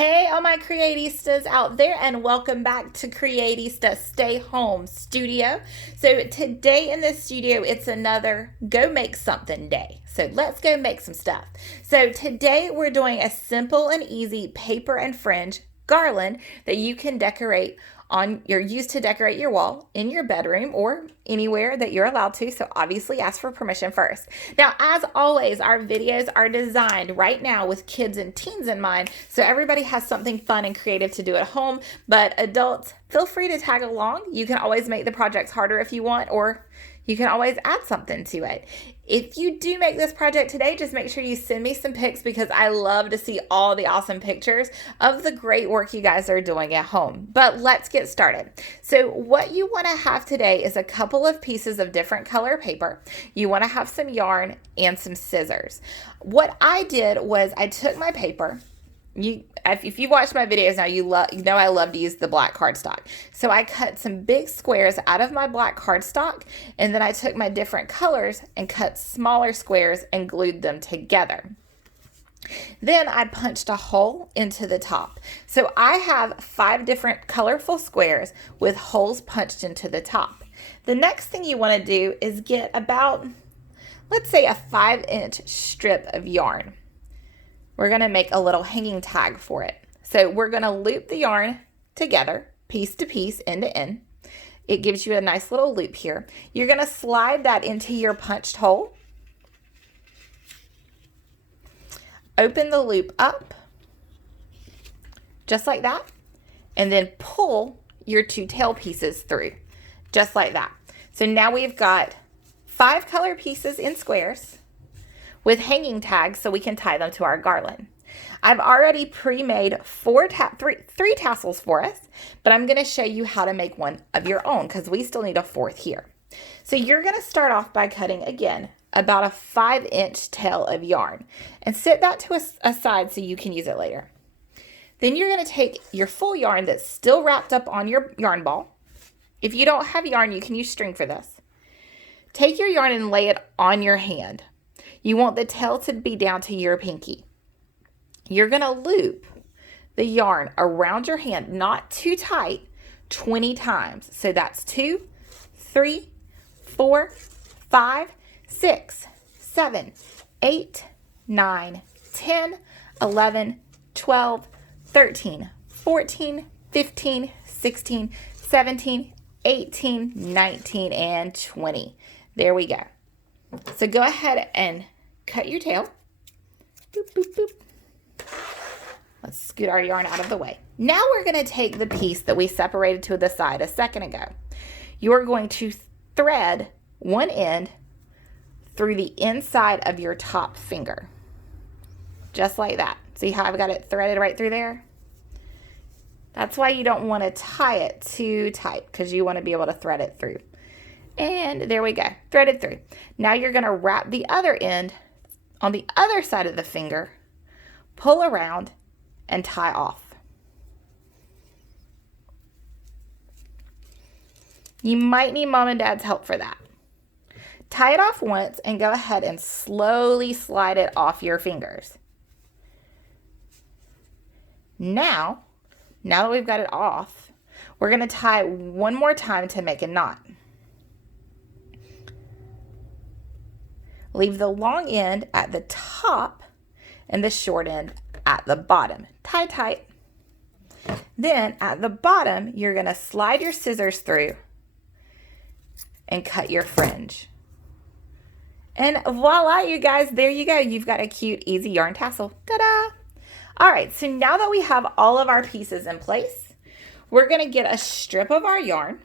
Hey, all my Creatistas out there, and welcome back to Creatista Stay Home Studio. So today in the studio, it's another Go Make Something day. So let's go make some stuff. So today we're doing a simple and easy paper and fringe garland that you can decorate on use to decorate your wall in your bedroom or anywhere that you're allowed to. So obviously ask for permission first. Now, as always, our videos are designed right now with kids and teens in mind. So everybody has something fun and creative to do at home, but adults, feel free to tag along. You can always make the projects harder if you want, or you can always add something to it. If you do make this project today, just make sure you send me some pics because I love to see all the awesome pictures of the great work you guys are doing at home. But let's get started. So what you want to have today is a couple of pieces of different color paper. You want to have some yarn and some scissors. What I did was I took my paper. If you've watched my videos now, you know I love to use the black cardstock. So I cut some big squares out of my black cardstock, and then I took my different colors and cut smaller squares and glued them together. Then I punched a hole into the top. So I have 5 different colorful squares with holes punched into the top. The next thing you want to do is get about, let's say, a 5-inch strip of yarn. We're going to make a little hanging tag for it. So we're going to loop the yarn together, piece to piece, end to end. It gives you a nice little loop here. You're going to slide that into your punched hole. Open the loop up, just like that, and then pull your 2 tail pieces through, just like that. So now we've got 5 color pieces in squares with hanging tags so we can tie them to our garland. I've already pre-made 3 tassels for us, but I'm going to show you how to make one of your own because we still need a 4th here. So you're going to start off by cutting, again, about a 5-inch tail of yarn and set that to a side so you can use it later. Then you're going to take your full yarn that's still wrapped up on your yarn ball. If you don't have yarn, you can use string for this. Take your yarn and lay it on your hand. You want the tail to be down to your pinky. You're going to loop the yarn around your hand, not too tight, 20 times. So that's 2, 3, 4, 5, 6, 7, 8, 9, 10, 11, 12, 13, 14, 15, 16, 17, 18, 19, and 20. There we go. So go ahead and cut your tail. Boop, boop, boop. Let's scoot our yarn out of the way. Now we're going to take the piece that we separated to the side a second ago. You're going to thread one end through the inside of your top finger. Just like that. See how I've got it threaded right through there? That's why you don't want to tie it too tight because you want to be able to thread it through. And there we go, threaded through. Now you're going to wrap the other end on the other side of the finger, pull around, and tie off. You might need mom and dad's help for that. Tie it off once and go ahead and slowly slide it off your fingers. Now that we've got it off, we're going to tie one more time to make a knot. Leave the long end at the top and the short end at the bottom. Tie tight. Then at the bottom, you're going to slide your scissors through and cut your fringe. And voila, you guys, there you go. You've got a cute, easy yarn tassel. Ta-da! All right, so now that we have all of our pieces in place, we're going to get a strip of our yarn.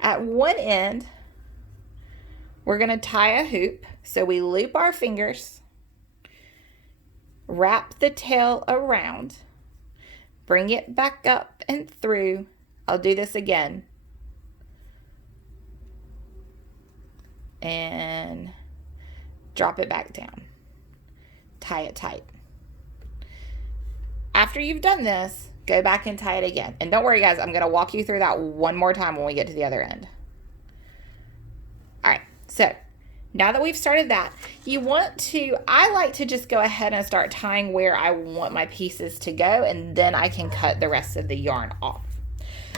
At one end, we're going to tie a hoop. So we loop our fingers, wrap the tail around, bring it back up and through. I'll do this again. And drop it back down. Tie it tight. After you've done this, go back and tie it again. And don't worry, guys, I'm going to walk you through that one more time when we get to the other end. All right, so Now that we've started that, I like to just go ahead and start tying where I want my pieces to go, and then I can cut the rest of the yarn off.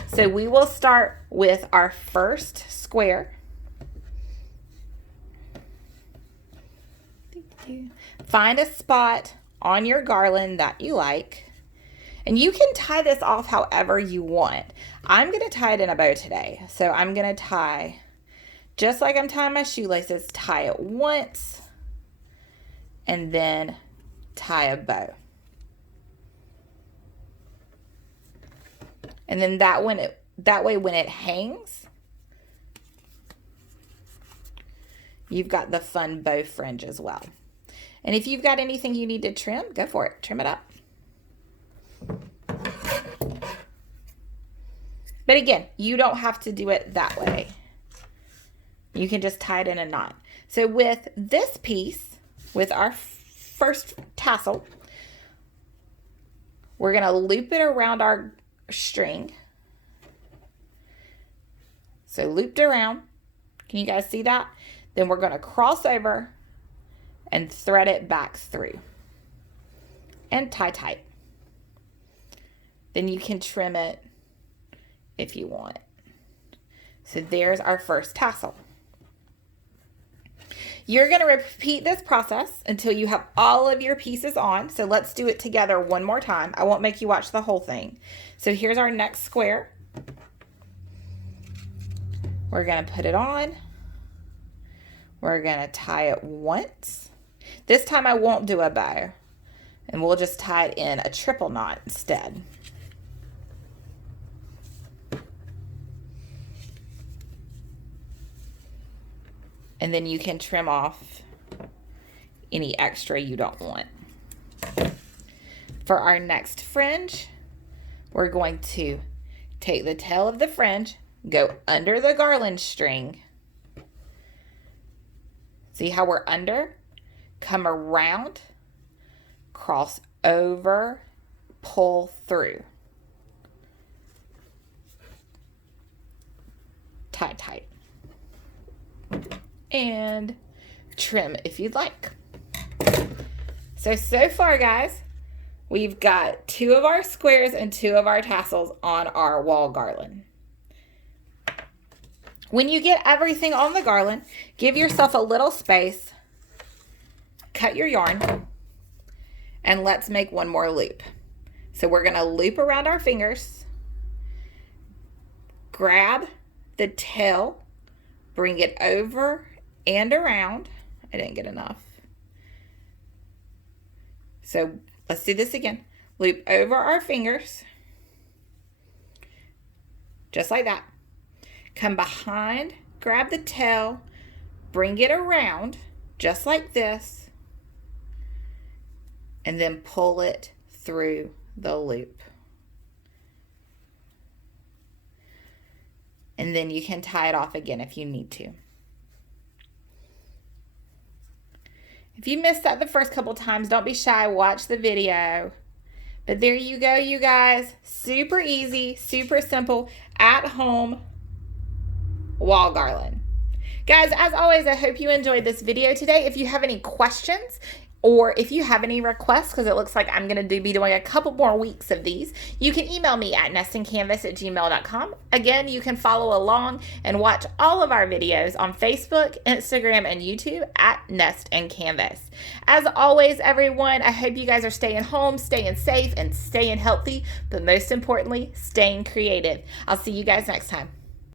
So we will start with our first square. Find a spot on your garland that you like, and you can tie this off however you want. I'm going to tie it in a bow today. So I'm going to tie, just like I'm tying my shoelaces, tie it once and then tie a bow. And then that way when it hangs, you've got the fun bow fringe as well. And if you've got anything you need to trim, go for it. Trim it up. But again, you don't have to do it that way. You can just tie it in a knot. So with this piece, with our first tassel, we're going to loop it around our string. So looped around. Can you guys see that? Then we're going to cross over and thread it back through and tie tight. Then you can trim it if you want. So there's our first tassel. You're going to repeat this process until you have all of your pieces on. So let's do it together one more time. I won't make you watch the whole thing. So here's our next square. We're going to put it on. We're going to tie it once. This time I won't do a bow, and we'll just tie it in a triple knot instead. And then you can trim off any extra you don't want. For our next fringe, we're going to take the tail of the fringe, go under the garland string. See how we're under? Come around, cross over, pull through. Tie tight. And trim if you'd like. So far, guys, we've got 2 of our squares and 2 of our tassels on our wall garland. When you get everything on the garland, give yourself a little space, cut your yarn, and let's make one more loop. So we're going to loop around our fingers, grab the tail, bring it over and around. I didn't get enough. So let's do this again. Loop over our fingers, just like that. Come behind, grab the tail, bring it around, just like this, and then pull it through the loop. And then you can tie it off again if you need to. If you missed that the first couple times, don't be shy, watch the video. But there you go, you guys. Super easy, super simple, at home wall garland. Guys, as always, I hope you enjoyed this video today. If you have any questions, or if you have any requests, because it looks like I'm going to be doing a couple more weeks of these, you can email me at nestandcanvas@gmail.com. Again, you can follow along and watch all of our videos on Facebook, Instagram, and YouTube at Nest and Canvas. As always, everyone, I hope you guys are staying home, staying safe, and staying healthy, but most importantly, staying creative. I'll see you guys next time.